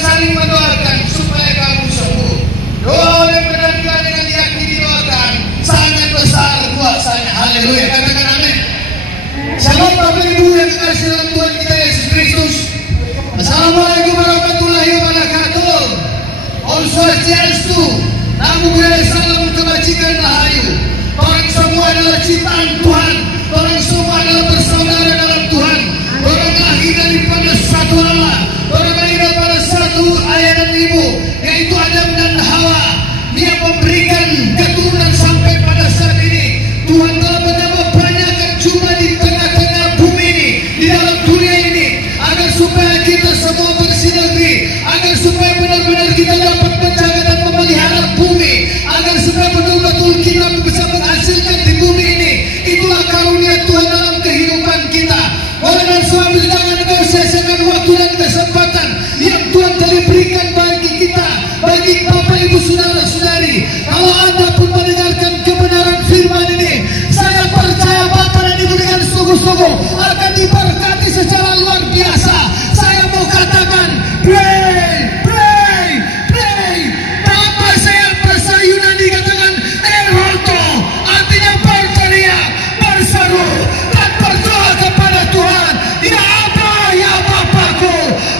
saling mendoakan supaya kamu sembuh. Doa yang benar juga dengan yakin didoakan sangat besar kuasanya. Haleluya, katakan amin. Shalom Bapak Ibu yang dikasihi dalam Tuhan kita Yesus Kristus. Assalamualaikum warahmatullahi wabarakatuh. Om Swastiastu. Namo Buddhaya, salam kebajikan rahayu. Orang semua adalah ciptaan Tuhan. Orang semua adalah bersaudara dalam Tuhan. Orang lahir daripada satu Allah. Orang lahir daripada satu ayah dan ibu, yaitu Adam dan Hawa. Dia memberikan keturunan sampai pada saat ini. Tuhan telah menambah banyakkan jumlah di tengah-tengah bumi ini, di dalam dunia ini, agar supaya kita semua bersinergi, agar supaya benar-benar kita dapat menjaga dan memelihara bumi, agar supaya betul-betul kita bisa menghasilkan di bumi ini. Itulah karunia Tuhan dalam kehidupan kita. Oleh dan sebab itu jangan kau sia-siakan waktu dan kesempatan yang Tuhan telah berikan bagi kita, bagi Bapak Ibu Saudara-saudari. Kalau Anda pun mendengarkan kebenaran firman ini, saya percaya Bapak dan Ibu dengan sungguh-sungguh akan diberkati secara luar biasa. Saya mau katakan, pray, pray, pray. Bahasa Yunani katakan erhoto, artinya berteriak, berseru dan berdoa kepada Tuhan. Ya Aba, ya Bapakku,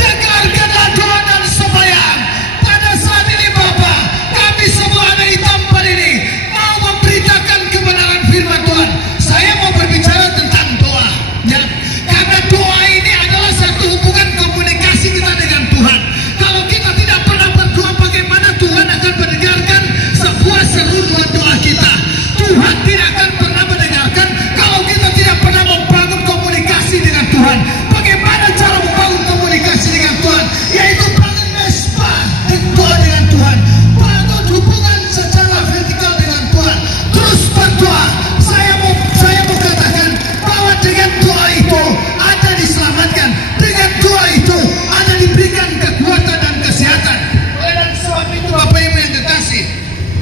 dengarkanlah doa dan sembahyang. Pada saat ini Bapa, kami semua ada di tempat ini mau memberitakan kebenaran firman Tuhan. Saya mau berbicara tentang doa, ya. Karena doa ini adalah satu hubungan komunikasi kita dengan Tuhan. Kalau kita tidak pernah berdoa, bagaimana Tuhan akan mendengarkan sebuah seruan doa kita? Tuhan tidak akan pernah mendengarkan kalau kita tidak pernah membangun komunikasi dengan Tuhan. Bagaimana cara membangun komunikasi dengan Tuhan? Yaitu bangun mesbah doa dengan Tuhan, bangun hubungan secara vertikal dengan Tuhan, terus berdoa. Saya mau katakan bahwa dengan doa itu Anda diselamatkan, dengan doa itu Anda diberikan kekuatan dan kesehatan. Dan sebab itu Bapak Ibu yang kekasih,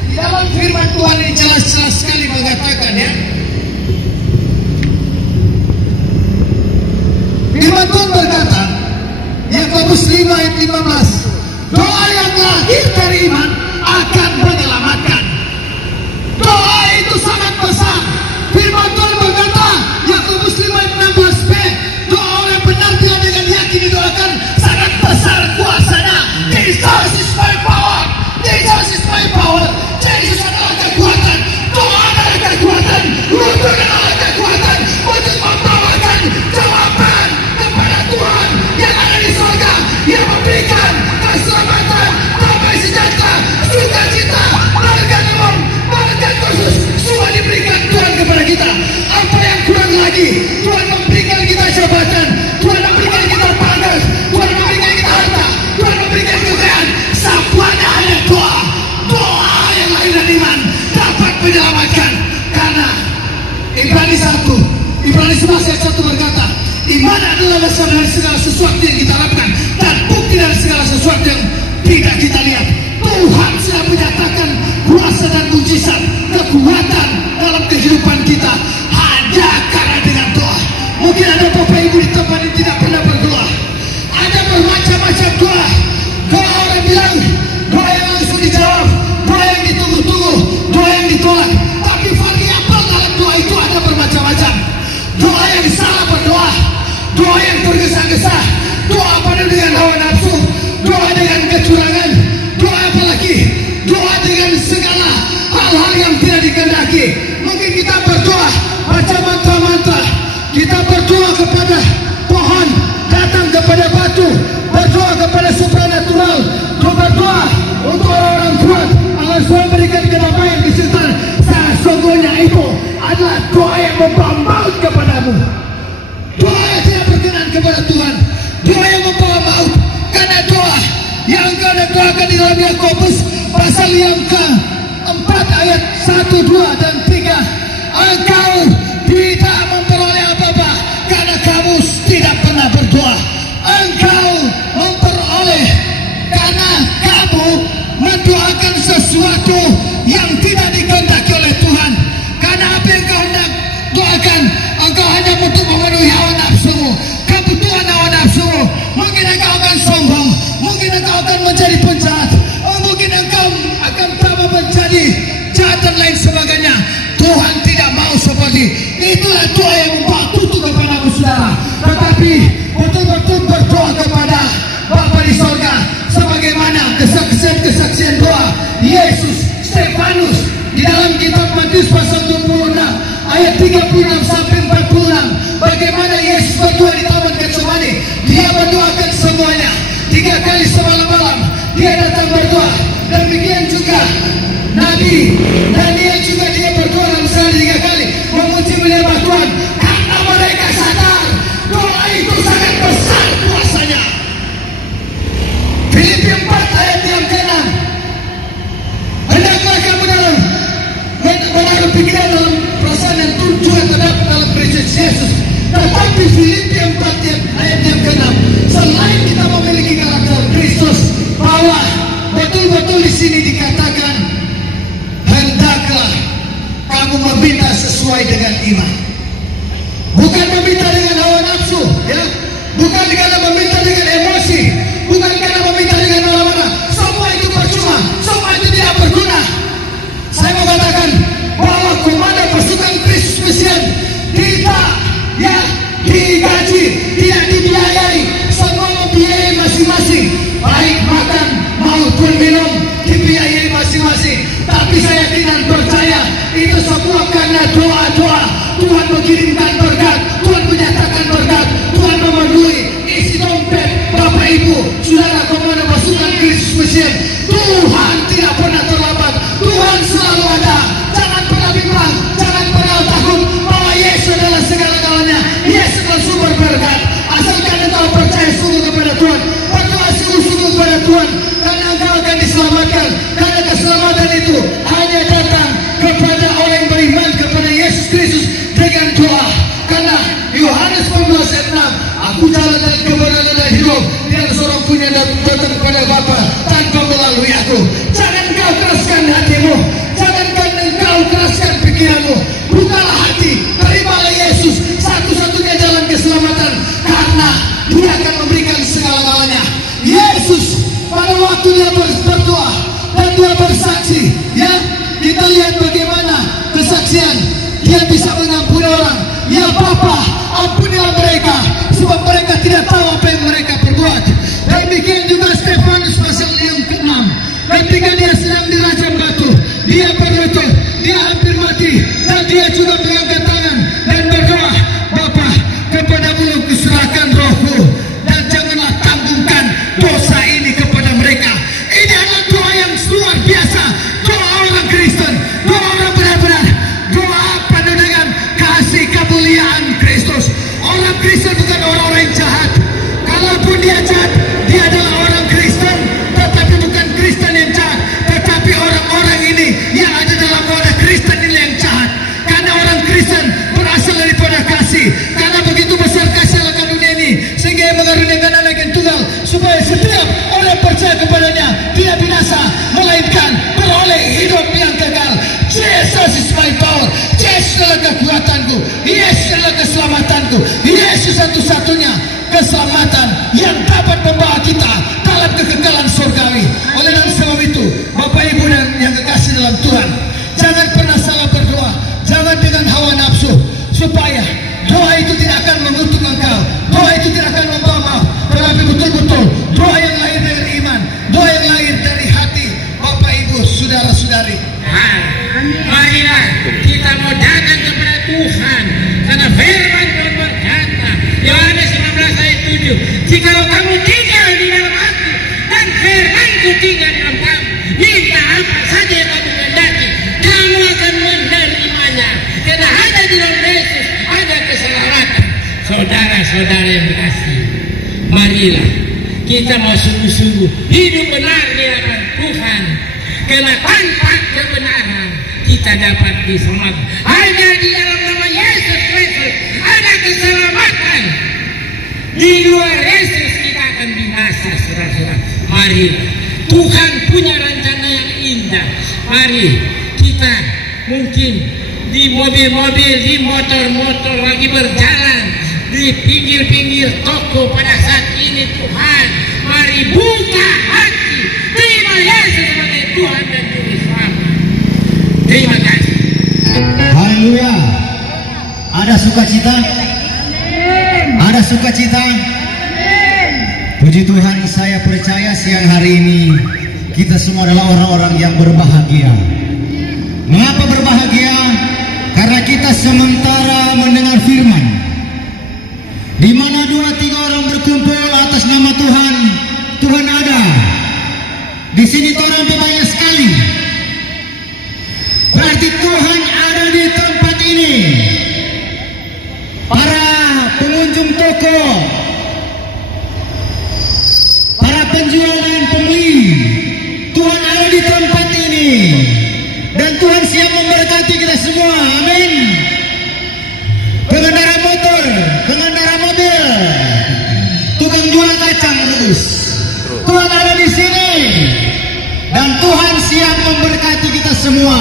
di dalam firman Tuhan ini jelas-jelas sekali mengatakan, ya, firman Tuhan berkata, Yakobus 5 ayat 15, doa yang lahir dari iman akan menyelamatkan. Doa itu sangat besar. Firman Tuhan berkata, Yakobus 5 ayat 16b, doa yang benar bila dengan yakin didoakan sangat besar kuasanya. Jesus is my power. Jesus is my power. Jesus adalah kekuatan. Doa adalah kekuatan. Untuk adalah kekuatan untuk membawakan jawaban kepada Tuhan yang ada di surga, yang memberikan keselamatan, damai sejahtera, sukacita, berkat umum, berkat khusus, semua diberikan Tuhan kepada kita. Apa yang kurang lagi? Tuhan memberikan kita jabatan, Tuhan memberikan kita pangkat, Tuhan memberikan kita harta, Tuhan memberikan kekayaan. Semuanya hanya doa. Doa yang lahir dari iman dapat menyelamatkan. Karena Ibrani 11 ayat 1 berkata, iman adalah dasar dari segala sesuatu yang kita harapkan dan bukti dari segala sesuatu yang tidak kita lihat. Tuhan sudah menyatakan kuasa dan mujizat, kekuatan dalam kehidupan kita hanya karena dengan doa. Mungkin ada Bapak Ibu di tempat ini tidak pernah berdoa. Ada bermacam-macam doa. Doa orang bilang doa yang langsung dijawab, doa yang ditunggu-tunggu, doa yang ditolak. Tapi variabel dalam doa itu ada bermacam-macam. Doa yang salah berdoa, doa yang tergesa-gesa, doa pada dengan hawa nafsu, doa dengan kecurangan, doa apalagi, doa dengan segala hal-hal yang tidak dikehendaki. Mungkin kita berdoa baca mantra-mantra, kita berdoa kepada pohon, datang kepada batu, berdoa kepada supranatural, berdoa untuk orang-orang kuat agar Tuhan berikan kedamaian kesejukan. Sesungguhnya itu adalah doa yang membawa maut kepadamu. Doa yang tidak berkenan kepada Tuhan, doa yang membawa maut. Karena doa yang engkau doakan di dalam Yakobus pasal yang ke-4 ayat 1, 2 dan 3, engkau tidak memperoleh apa-apa karena kamu tidak pernah berdoa. Engkau memperoleh karena kamu mendoakan sesuatu yang tidak dikehendaki oleh Tuhan. Karena apa yang kau hendak doakan, engkau hanya untuk memenuhi hawa nafsumu, kebutuhan hawa nafsumu. Mungkin engkau akan sombong, mungkin engkau akan memuji. Daniel juga dia berdoa dalam sehari 3 kali memuji menyembah Tuhan karena mereka sadar doa itu sangat besar kuasanya. Filipi 4 ayat yang ke-6. Hendaklah kamu menaruh pikiran dalam perasaan yang tujuan terdapat dalam Kristus Yesus. Tetapi Filipi 4 ayat yang ke-6, selain kita memiliki karakter Kristus, bahwa betul-betul di sini dikatakan hendaklah kamu meminta sesuai dengan iman. Bukan meminta dengan hawa nafsu, ya. Bukan karena meminta dengan emosi, bukan karena meminta dengan mana-mana. Semua itu percuma, semua itu tidak berguna. Saya mau katakan bahwa komandan pasukan Kristus Mesian tidak digaji, tidak dibiayai, semua membiayai masing-masing, baik makan maupun minum dibiayai masing-masing. Tapi saya yakin dan percaya itu semua karena doa-doa. Tuhan mengirimkan berkat, Tuhan menyatakan berkat, Tuhan memenuhi isi dompet Bapak Ibu, saudara komandan pasukan Kristus Mesian. Tuhan tidak pernah terlambat, Tuhan selalu ada. Jangan pernah bimbang, jangan pernah takut bahwa Yesus adalah segala-galanya. Yesus adalah sumber berkat. Asalkan engkau percaya sungguh kepada Tuhan, berdoa sungguh-sungguh kepada Tuhan, karena engkau akan diselamatkan. Karena keselamatan itu hanya datang kepada orang yang beriman kepada Yesus Kristus dengan doa. Karena Yohanes 15 ayat 6, aku jalan dan kebenaran dan hidup, tidak ada seorang pun yang datang kepada Bapa tanpa melalui aku. Jangan kau keraskan hatimu, jangan kau keraskan pikiranmu. Bukalah hati, terimalah Yesus, satu-satunya jalan keselamatan, karena Dia akan memberikan segala-galanya. Yesus pada waktu Dia berdoa dan Dia bersaksi, ya, kita lihat bagaimana kesaksian Dia bisa mengampuni orang. Ya Bapa, ampunilah mereka, sebab mereka tidak tahu apa yang mereka perbuat. Demikian juga Stefanus pasal yang ke-6, ketika dia sedang dirajam batu, dia berlutut, dia hampir mati, dan dia juga mengangkat tangan dan berdoa, Bapa, kepadamu kuserahkan rohku, dan janganlah tanggungkan dosa ini kepada mereka. Ini adalah doa yang luar biasa, doa orang Kristen, doa orang benar-benar, doa penuh dengan kasih kemuliaan Kristus. Orang Kristen bukan orang-orang yang jahat. Kalaupun dia jahat, dia adalah orang Kristen, tetapi bukan Kristen yang jahat, tetapi orang-orang ini yang ada dalam wadah Kristen ini yang jahat. Karena orang Kristen berasal daripada kasih. Karena begitu besar kasih akan dunia ini, sehingga Ia mengaruniakan anak yang tunggal, supaya setiap orang percaya kepadanya tidak binasa, melainkan beroleh hidup yang kekal. Jesus is my power. Yesus adalah kekuatanku. Yesus adalah keselamatanku. Yesus satu-satunya keselamatan yang dapat membawa kita dalam kekekalan surgawi. Oleh sebab itu, Bapak Ibu dan yang kekasih dalam Tuhan, jangan pernah salah berdoa. Jangan dengan hawa nafsu, supaya doa itu tidak akan mengutuk engkau, doa itu tidak akan membawa maaf, tetapi betul-betul doa yang lahir dari iman, doa yang lahir dari hati Bapak Ibu, saudara-saudari. Marilah kita mau datang kepada Tuhan, karena firman Tuhan berkata, Yohanes 15 ayat 7, jikalau kamu tinggal di dalam aku dan firman-Ku tinggal di dalam kamu, minta apa saja yang kamu kehendaki, kamu akan menerimanya. Karena hanya di dalam Yesus ada keselamatan. Saudara-saudara yang dikasihi, marilah kita mau sungguh-sungguh hidup benar di hadapan Tuhan. Karena tanpa kebenaran kita dapat diselamatkan. Hanya di dalam nama Yesus Kristus ada keselamatan. Di luar Yesus kita akan binasa, saudara-saudara. Mari, Tuhan punya rencana yang indah. Mari kita mungkin di mobil-mobil, di motor-motor lagi berjalan di pinggir-pinggir toko pada saat ini. Tuhan, mari buka hati, terima Yesus sebagai Tuhan dan Juru Selamat. Terima kasih. Haleluya. Ada sukacita? Ada sukacita? Puji Tuhan, saya percaya siang hari ini kita semua adalah orang-orang yang berbahagia. Mengapa berbahagia? Karena kita sementara mendengar firman, di mana 2-3 orang berkumpul atas nama Tuhan, Tuhan ada. Di sini orang banyak sekali. Kacang Rebus. Tuhan ada di sini. Dan Tuhan siap memberkati kita semua.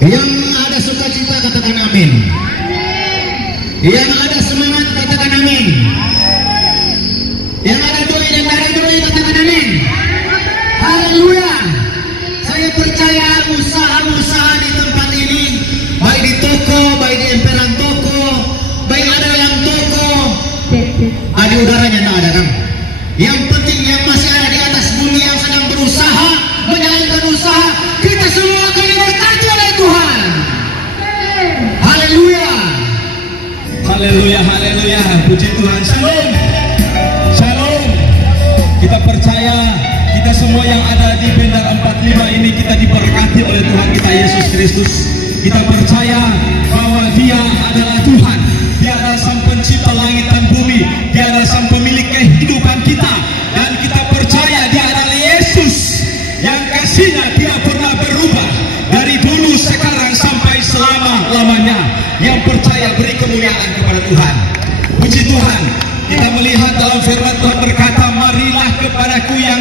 Yang ada sukacita katakan amin. Yang ada semangat katakan amin. Yang ada doi dan darah doi katakan amin. Haleluya. Saya percaya usaha-usaha di tempat ini, baik di toko, baik di emperan toko, baik ada yang toko, ada udaranya tak ada kan? Yang penting yang masih ada di atas bumi yang sedang berusaha menjalankan usaha, kita semua akan diberkati oleh Tuhan. Haleluya. Haleluya, haleluya, puji Tuhan. Shalom, shalom. Kita percaya kita semua yang ada di Bendar 45 ini kita diberkati oleh Tuhan kita Yesus Kristus. Kita percaya bahwa Dia adalah Tuhan. Dia adalah Sang Pencipta langit dan bumi. Dia adalah Sang Pemilik kehidupan kita. Dan kita percaya Dia adalah Yesus yang kasih-Nya tidak pernah berubah dari dulu, sekarang sampai selama-lamanya. Yang percaya beri kemuliaan kepada Tuhan. Puji Tuhan. Kita melihat dalam firman Tuhan berkata, marilah kepadaku yang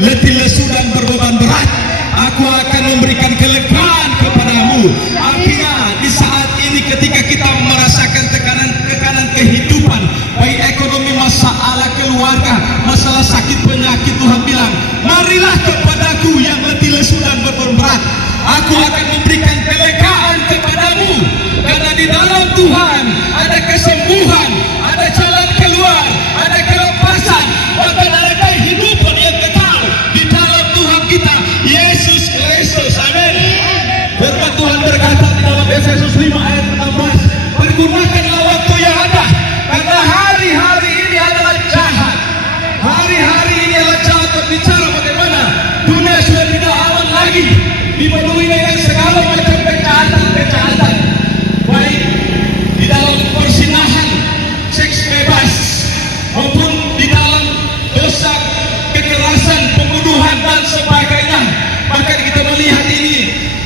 letih lesu dan berbeban berat, aku akan memberikan kelegaan kepadamu. Artinya di saat ini ketika kita merasakan tekanan kehidupan, baik ekonomi, masalah keluarga, masalah sakit penyakit, Tuhan bilang, marilah kepadaku yang letih lesu dan berbeban berat, aku akan memberikan kelegaan kepadamu. Karena di dalam Tuhan ada kesembuhan, ada jalan keluar, ada kelepasan, bahkan ada kehidupan yang kekal di dalam Tuhan kita Yesus Kristus. Amin. Firman Tuhan berkata di dalam Efesus 5 ayat 16, pergunakanlah waktu yang ada, karena hari-hari ini adalah jahat. Hari-hari ini adalah jahat. Berbicara bagaimana dunia sudah tidak aman lagi, dipenuhi dengan segala macam kejahatan, baik di dalam persinahan, seks bebas, maupun di dalam dosa kekerasan, pembunuhan dan sebagainya. Bahkan kita melihat ini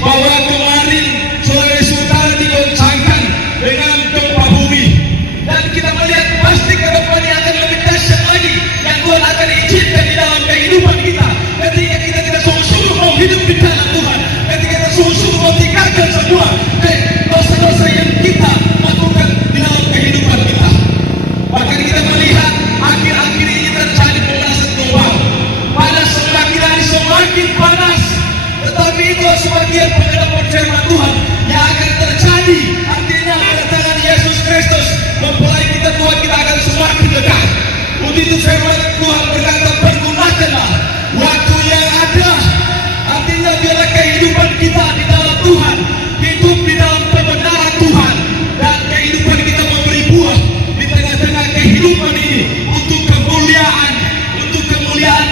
bahwa kemarin Sulawesi Utara digoncangkan dengan gempa bumi, dan kita melihat pasti ke depan ini akan lebih dahsyat lagi yang Tuhan akan izinkan di dalam kehidupan kita. Ketika kita tidak sungguh-sungguh mau hidup di dalam Tuhan, ketika kita sungguh-sungguh mau tinggalkan semua dosa-dosa yang kita lakukan di dalam kehidupan kita. Bahkan kita melihat akhir-akhir ini terjadi pemanasan global. Panas semakin hari semakin panas. Tetapi itu sebagian pendapat firman Tuhan yang akan terjadi. Artinya kedatangan Yesus Kristus mempelai kita, Tuhan kita akan semakin dekat. Untuk itu firman Tuhan berkata, pergunakanlah waktu yang ada. Artinya biarlah kehidupan kita di dalam Tuhan, hidup di dalam kebenaran Tuhan, dan kehidupan kita memberi buah di tengah-tengah kehidupan ini untuk kemuliaan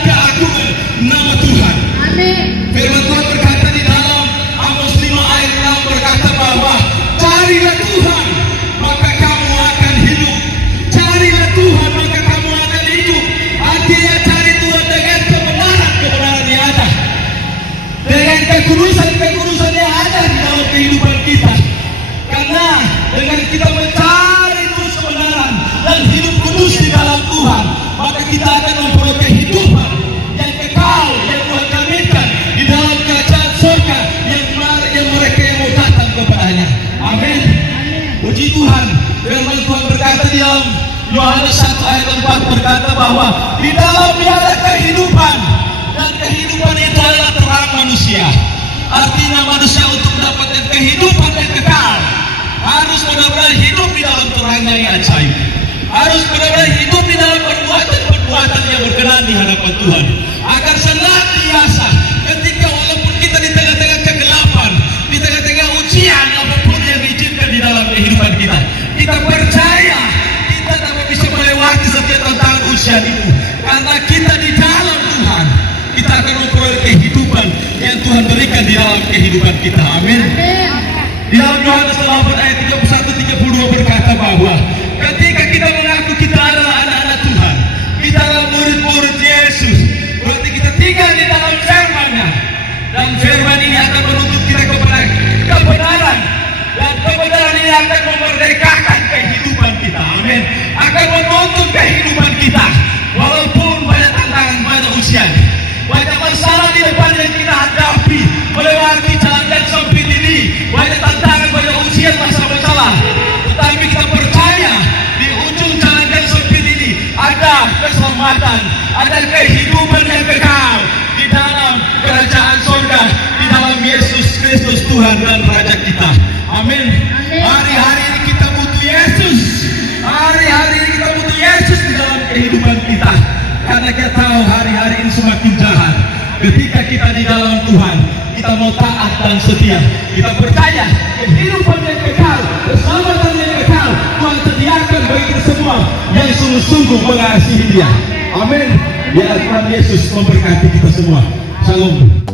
keagungan nama Tuhan. Amin. Firman Tuhan berkata di dalam Amos 5 ayat 6 berkata bahwa carilah Tuhan maka kamu akan hidup. Carilah Tuhan maka kamu akan hidup. Artinya cari Tuhan dengan kebenaran yang ada, dengan kekudusan yang ada di dalam kehidupan kita. Karena dengan kita mencari terus kebenaran dan hidup kudus di dalam Tuhan, maka kita akan memperoleh kehidupan yang kekal yang Tuhan jaminkan di dalam kerajaan surga yang mereka yang mau datang kepadanya. Amin. Puji Tuhan. Firman Tuhan berkata di dalam Yohanes 1 ayat 4 berkata bahwa di dalamnya ada kehidupan, dan kehidupan itu adalah terang manusia. Artinya manusia untuk mendapatkan kehidupan yang kekal harus benar-benar hidup di dalam terangnya yang ajaib. Harus benar-benar hidup di dalam perbuatan yang berkenan di hadapan Tuhan. Agar senantiasa ketika walaupun kita di tengah-tengah kegelapan, di tengah-tengah ujian apapun yang diizinkan di dalam kehidupan kita, kita percaya kita dapat bisa melewati setiap tantangan ujian itu. Karena kita di dalam Tuhan, kita akan memperoleh kehidupan yang Tuhan berikan di dalam kehidupan kita. Amin. Di dalam Yohanes 8 ayat 31-32 berkata bahwa ketika kita mengaku kita adalah anak-anak Tuhan, kita adalah murid-murid Yesus, berarti kita tinggal di dalam firman-Nya, dan firman ini akan menuntut kita kepada kebenaran, dan kebenaran ini akan memerdekakan kehidupan kita. Amin. Akan menuntut kehidupan kita. Walaupun banyak tantangan, banyak ujian, banyak masalah di depan yang kita hadapi, melewati jalan dan sempit ini, banyak tantangan, banyak ujian, masalah-masalah. Tetapi kita percaya di ujung jalan dan sempit ini ada keselamatan, ada kehidupan yang kekal di dalam kerajaan surga, di dalam Yesus Kristus Tuhan dan Raja kita. Amin. Hari-hari ini kita butuh Yesus. Hari-hari ini kita butuh Yesus di dalam kehidupan kita. Karena kita tahu hari-hari ini semakin jahat. Ketika kita di dalam Tuhan, kita mau taat dan setia. Kita percaya kehidupan yang kekal, keselamatan yang kekal Tuhan sediakan bagi kita semua yang sungguh-sungguh mengasihi Dia. Amin. Biar Tuhan Yesus memberkati kita semua. Shalom.